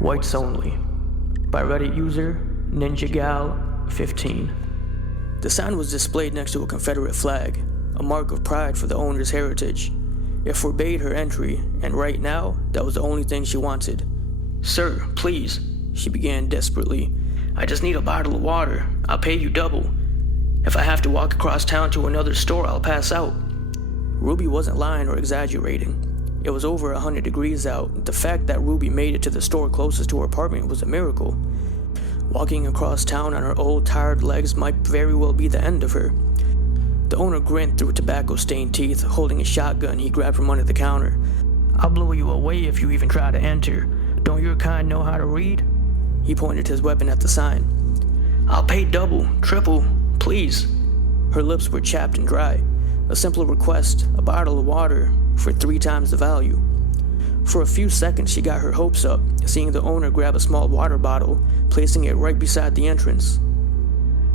Whites Only by Reddit user NinjaGal15. The sign was displayed next to a Confederate flag, a mark of pride for the owner's heritage. It forbade her entry, and right now, that was the only thing she wanted. "Sir, please," she began desperately. "I just need a bottle of water. I'll pay you double. If I have to walk across town to another store, I'll pass out." Ruby wasn't lying or exaggerating. It was over 100 degrees out. The fact that Ruby made it to the store closest to her apartment was a miracle. Walking across town on her old, tired legs might very well be the end of her. The owner grinned through tobacco-stained teeth, holding a shotgun he grabbed from under the counter. "I'll blow you away if you even try to enter. Don't your kind know how to read?" He pointed his weapon at the sign. "I'll pay double, triple, please." Her lips were chapped and dry. A simple request, a bottle of water, for 3 times the value. For a few seconds she got her hopes up, seeing the owner grab a small water bottle, placing it right beside the entrance.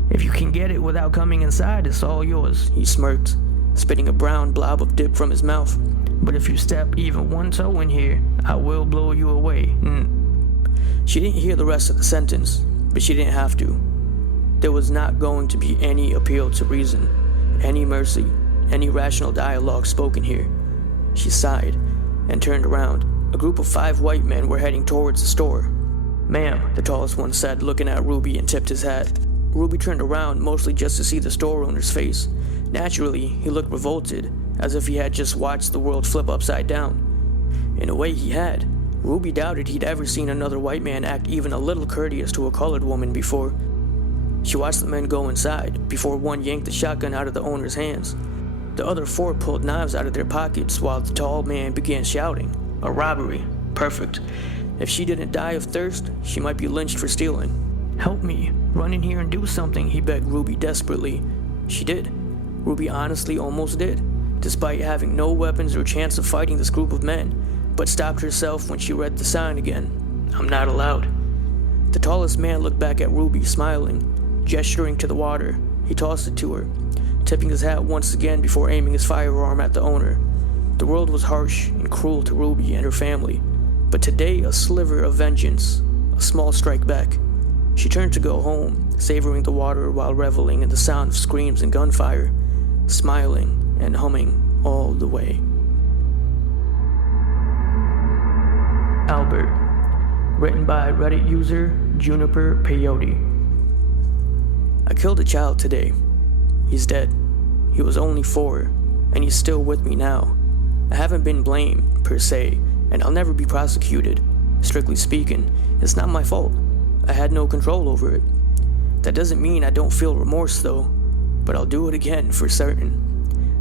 "If you can get it without coming inside, it's all yours," he smirked, spitting a brown blob of dip from his mouth. "But if you step even one toe in here, I will blow you away." She didn't hear the rest of the sentence, but she didn't have to. There was not going to be any appeal to reason, any mercy, any rational dialogue spoken here. She sighed and turned around. A group of 5 white men were heading towards the store. "Ma'am," the tallest one said, looking at Ruby, and tipped his hat. Ruby turned around, mostly just to see the store owner's face. Naturally, he looked revolted, as if he had just watched the world flip upside down. In a way, he had. Ruby doubted he'd ever seen another white man act even a little courteous to a colored woman before. She watched the men go inside, before one yanked the shotgun out of the owner's hands. The other 4 pulled knives out of their pockets while the tall man began shouting. A robbery. Perfect. If she didn't die of thirst, she might be lynched for stealing. "Help me. Run in here and do something," he begged Ruby desperately. She did. Ruby honestly almost did, despite having no weapons or chance of fighting this group of men, but stopped herself when she read the sign again. "I'm not allowed." The tallest man looked back at Ruby, smiling. Gesturing to the water, he tossed it to her, tipping his hat once again before aiming his firearm at the owner. The world was harsh and cruel to Ruby and her family, but today a sliver of vengeance, a small strike back. She turned to go home, savoring the water while reveling in the sound of screams and gunfire, smiling and humming all the way. Albert, written by Reddit user Juniper Peyote. I killed a child today. He's dead. He was only 4, and he's still with me now. I haven't been blamed, per se, and I'll never be prosecuted. Strictly speaking, it's not my fault. I had no control over it. That doesn't mean I don't feel remorse, though, but I'll do it again for certain.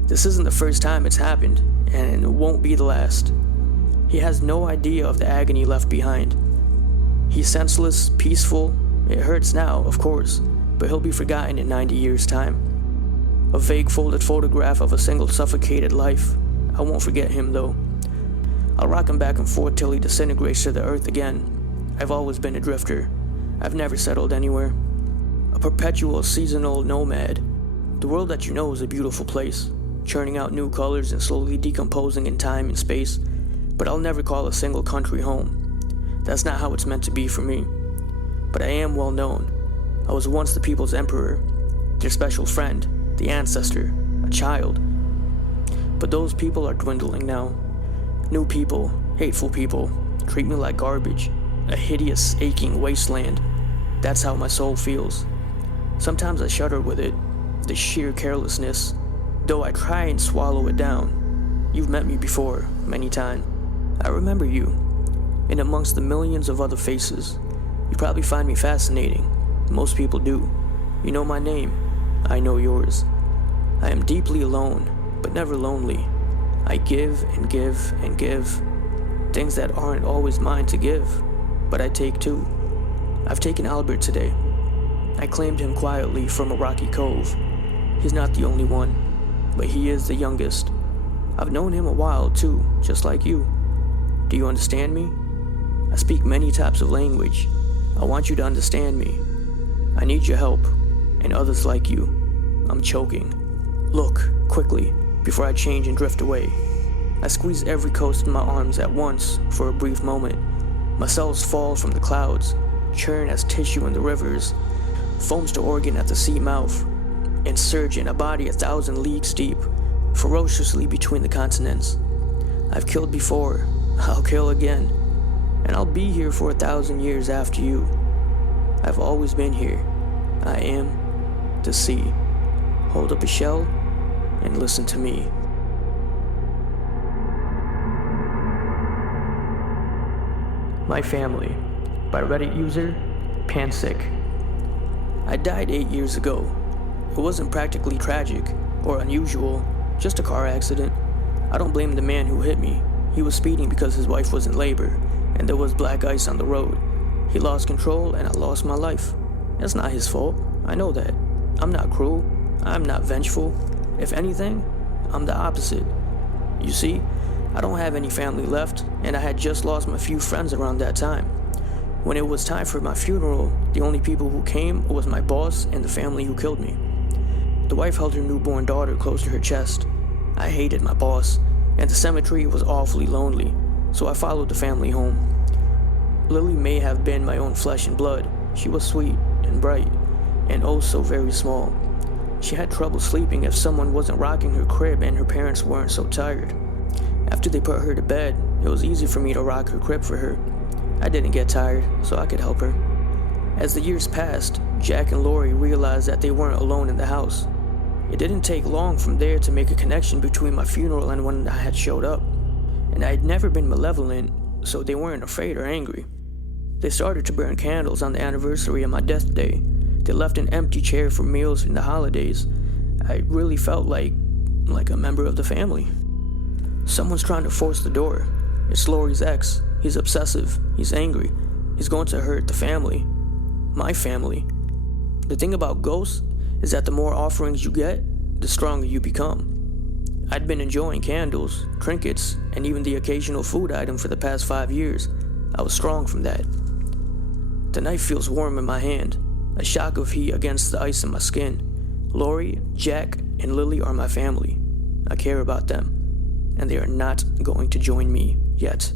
This isn't the first time it's happened, and it won't be the last. He has no idea of the agony left behind. He's senseless, peaceful. It hurts now, of course, but he'll be forgotten in 90 years' time. A vague folded photograph of a single suffocated life. I won't forget him, though. I'll rock him back and forth till he disintegrates to the earth again. I've always been a drifter. I've never settled anywhere. A perpetual seasonal nomad. The world that you know is a beautiful place, churning out new colors and slowly decomposing in time and space, but I'll never call a single country home. That's not how it's meant to be for me. But I am well known. I was once the people's emperor, their special friend, the ancestor, a child. But those people are dwindling now. New people, hateful people, treat me like garbage, a hideous, aching wasteland. That's how my soul feels. Sometimes I shudder with it, the sheer carelessness, though I try and swallow it down. You've met me before, many times. I remember you, and amongst the millions of other faces. You probably find me fascinating. Most people do. You know my name. I know yours. I am deeply alone, but never lonely. I give and give and give. Things that aren't always mine to give, but I take too. I've taken Albert today. I claimed him quietly from a rocky cove. He's not the only one, but he is the youngest. I've known him a while too, just like you. Do you understand me? I speak many types of language. I want you to understand me. I need your help, and others like you. I'm choking. Look, quickly, before I change and drift away. I squeeze every coast in my arms at once for a brief moment. My cells fall from the clouds, churn as tissue in the rivers, foams to organ at the sea mouth, and surge in a body 1,000 leagues deep, ferociously between the continents. I've killed before, I'll kill again, and I'll be here for 1,000 years after you. I've always been here. I am the sea. Hold up a shell and listen to me. My Family by Reddit user Pansick. I died 8 years ago. It wasn't practically tragic or unusual, just a car accident. I don't blame the man who hit me. He was speeding because his wife was in labor, and there was black ice on the road. He lost control and I lost my life. That's not his fault. I know that. I'm not cruel. I'm not vengeful. If anything, I'm the opposite. You see, I don't have any family left, and I had just lost my few friends around that time. When it was time for my funeral, the only people who came was my boss and the family who killed me. The wife held her newborn daughter close to her chest. I hated my boss, and the cemetery was awfully lonely, so I followed the family home. Lily may have been my own flesh and blood. She was sweet and bright, and oh so very small. She had trouble sleeping if someone wasn't rocking her crib and her parents weren't so tired. After they put her to bed, it was easy for me to rock her crib for her. I didn't get tired, so I could help her. As the years passed, Jack and Lori realized that they weren't alone in the house. It didn't take long from there to make a connection between my funeral and when I had showed up. And I had never been malevolent, so they weren't afraid or angry. They started to burn candles on the anniversary of my death day. They left an empty chair for meals in the holidays. I really felt like a member of the family. Someone's trying to force the door. It's Lori's ex. He's obsessive. He's angry. He's going to hurt the family. My family. The thing about ghosts is that the more offerings you get, the stronger you become. I'd been enjoying candles, trinkets, and even the occasional food item for the past 5 years. I was strong from that. The knife feels warm in my hand, a shock of heat against the ice in my skin. Lori, Jack, and Lily are my family. I care about them, and they are not going to join me yet.